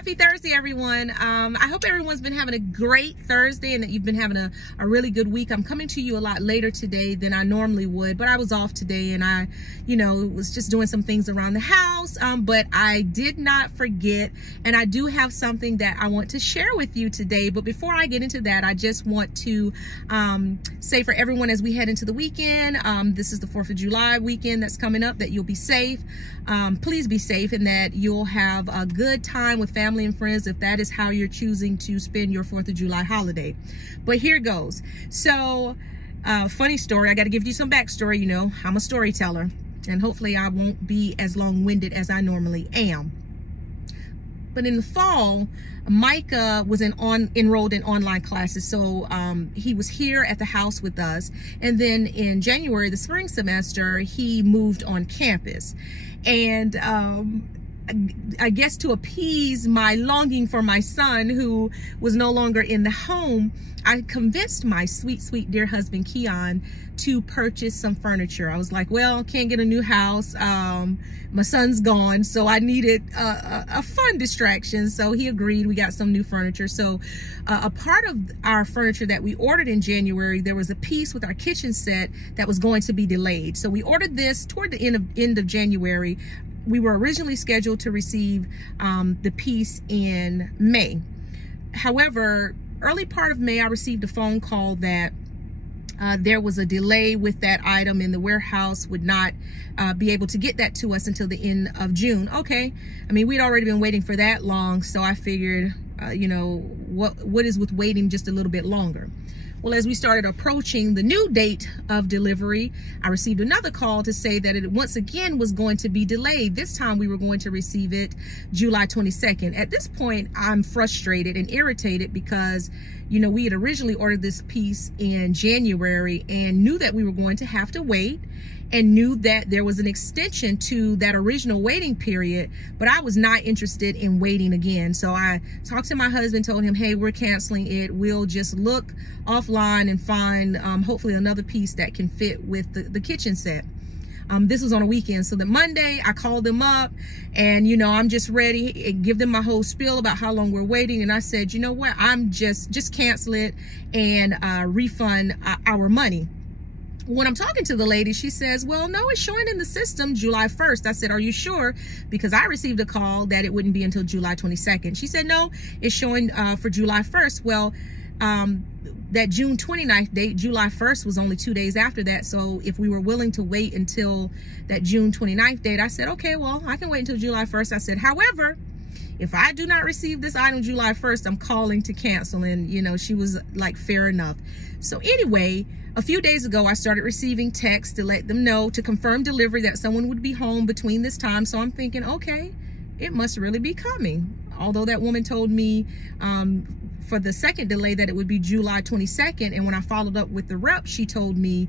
Happy Thursday, everyone. I hope everyone's been having a great Thursday and that you've been having a really good week. I'm coming to you a lot later today than I normally would, but I was off today and I, was just doing some things around the house, but I did not forget, and I do have something that I want to share with you today. But before I get into that, I just want to say for everyone as we head into the weekend, this is the 4th of July weekend that's coming up, that you'll be safe. Please be safe, and that you'll have a good time with family and friends if that is how you're choosing to spend your 4th of July holiday. But here goes. So funny story, I got to give you some backstory. I'm a storyteller, and hopefully I won't be as long-winded as I normally am. But in the fall, Micah was enrolled in online classes, so he was here at the house with us. And then in January, the spring semester, he moved on campus. And I guess to appease my longing for my son, who was no longer in the home, I convinced my sweet, sweet dear husband, Keon, to purchase some furniture. I was like, well, can't get a new house. My son's gone, so I needed a fun distraction. So he agreed. We got some new furniture. So a part of our furniture that we ordered in January, there was a piece with our kitchen set that was going to be delayed. So we ordered this toward the end of January. We were originally scheduled to receive the piece in May. However, early part of May, I received a phone call that there was a delay with that item, and the warehouse would not be able to get that to us until the end of June. Okay, I mean, we'd already been waiting for that long, so I figured, what is with waiting just a little bit longer? Well, as we started approaching the new date of delivery, I received another call to say that it once again was going to be delayed. This time we were going to receive it July 22nd. At this point, I'm frustrated and irritated because, we had originally ordered this piece in January and knew that we were going to have to wait, and knew that there was an extension to that original waiting period, but I was not interested in waiting again. So I talked to my husband, told him, hey, we're canceling it. We'll just look offline and find hopefully another piece that can fit with the kitchen set. This was on a weekend, so that Monday I called them up, and I'm just ready and give them my whole spiel about how long we're waiting. And I said, you know what, I'm just cancel it and refund our money. When I'm talking to the lady, she says, well, no, it's showing in the system July 1st. I said, are you sure? Because I received a call that it wouldn't be until July 22nd. She said, no, it's showing for July 1st. Well, that June 29th date, July 1st was only 2 days after that. So if we were willing to wait until that June 29th date, I said, okay, well, I can wait until July 1st. I said, however, if I do not receive this item July 1st, I'm calling to cancel. And, she was like, fair enough. So anyway, a few days ago, I started receiving texts to let them know, to confirm delivery, that someone would be home between this time. So I'm thinking, okay, it must really be coming. Although that woman told me for the second delay that it would be July 22nd. And when I followed up with the rep, she told me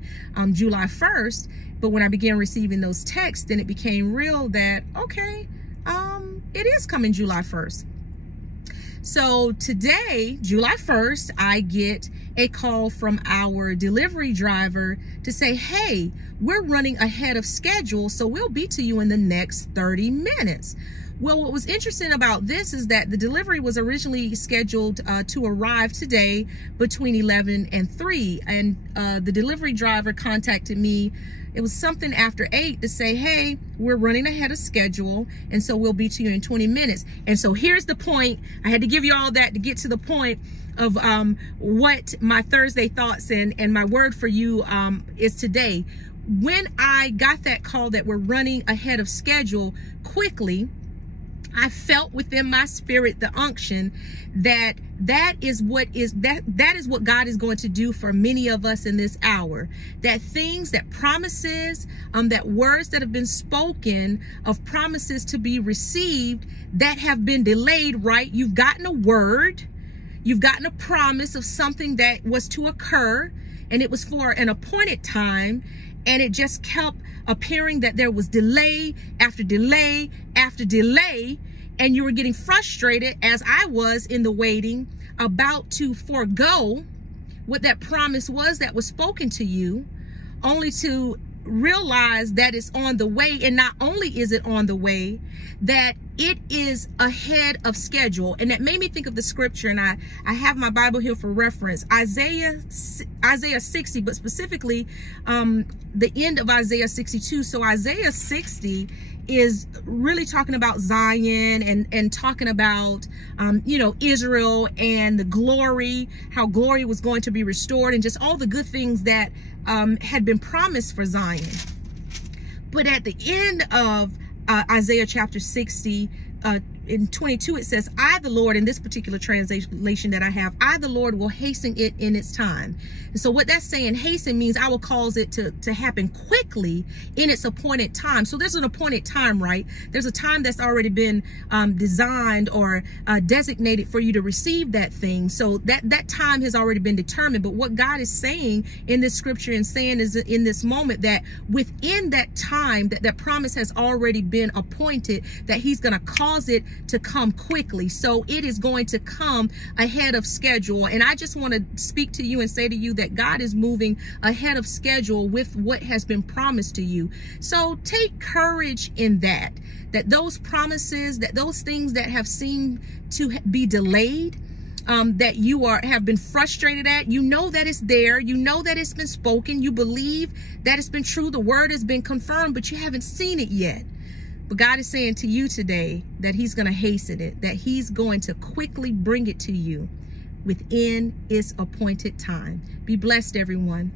July 1st. But when I began receiving those texts, then it became real that, okay, it is coming July 1st. So today, July 1st, I get a call from our delivery driver to say, hey, we're running ahead of schedule, so we'll be to you in the next 30 minutes. Well, what was interesting about this is that the delivery was originally scheduled to arrive today between 11 and 3. And the delivery driver contacted me. It was something after 8 to say, hey, we're running ahead of schedule, and so we'll be to you in 20 minutes. And so here's the point. I had to give you all that to get to the point of what my Thursday thoughts and my word for you is today. When I got that call that we're running ahead of schedule quickly, I felt within my spirit the unction that that is what God is going to do for many of us in this hour. That things, that promises, that words that have been spoken, of promises to be received that have been delayed, right? You've gotten a word, you've gotten a promise of something that was to occur, and it was for an appointed time, and it just kept appearing that there was delay after delay after delay, and you were getting frustrated, as I was in the waiting, about to forego what that promise was that was spoken to you, only to realize that it's on the way. And not only is it on the way, that it is ahead of schedule. And that made me think of the scripture, and I have my Bible here for reference, Isaiah 60, but specifically the end of Isaiah 62. So Isaiah 60 is really talking about Zion and talking about you know, Israel and the glory, how glory was going to be restored, and just all the good things that had been promised for Zion. But at the end of Isaiah chapter 60, in 22, it says, I, the Lord, in this particular translation that I have, I, the Lord, will hasten it in its time. And so what that's saying, hasten, means I will cause it to happen quickly in its appointed time. So there's an appointed time, right? There's a time that's already been designed or designated for you to receive that thing. So that time has already been determined. But what God is saying in this scripture and saying is in this moment, that within that time, that promise has already been appointed, that he's going to cause it to come quickly. So it is going to come ahead of schedule. And I just want to speak to you and say to you that God is moving ahead of schedule with what has been promised to you. So take courage in that those promises, that those things that have seemed to be delayed, that you have been frustrated at, you know that it's there, you know that it's been spoken, you believe that it's been true, the word has been confirmed, but you haven't seen it yet. But God is saying to you today that he's going to hasten it, that he's going to quickly bring it to you within its appointed time. Be blessed, everyone.